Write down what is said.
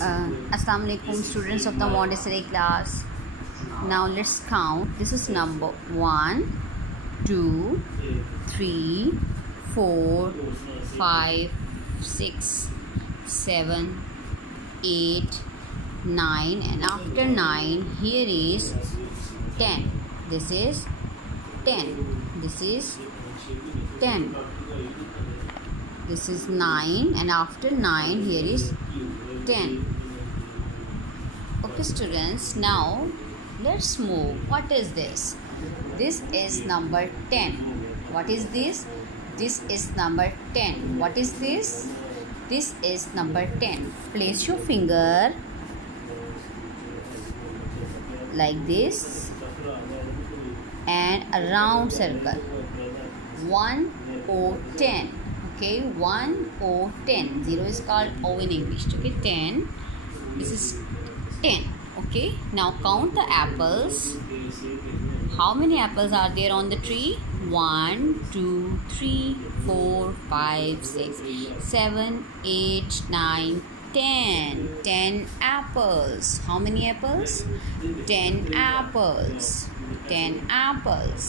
Assalamu alaikum, students of the Montessori class. Now let's count. This is number 1, 2, 3, 4, 5, 6, 7, 8, 9, and after 9 here is 10. This is 10. This is 10. This is 9, and after 9 here is 10. Okay students, now let's move. What is this? This is number 10. What is this? This is number 10. What is this? This is number 10. Place your finger like this and a round circle. 1 O 10. Okay, 1 O 10. 0 is called O in English. Okay, 10. This is 10. Okay, now count the apples. How many apples are there on the tree? 1, 2, 3, 4, 5, 6, 7, 8, 9, 10. 10 apples. How many apples? 10 apples. 10 apples.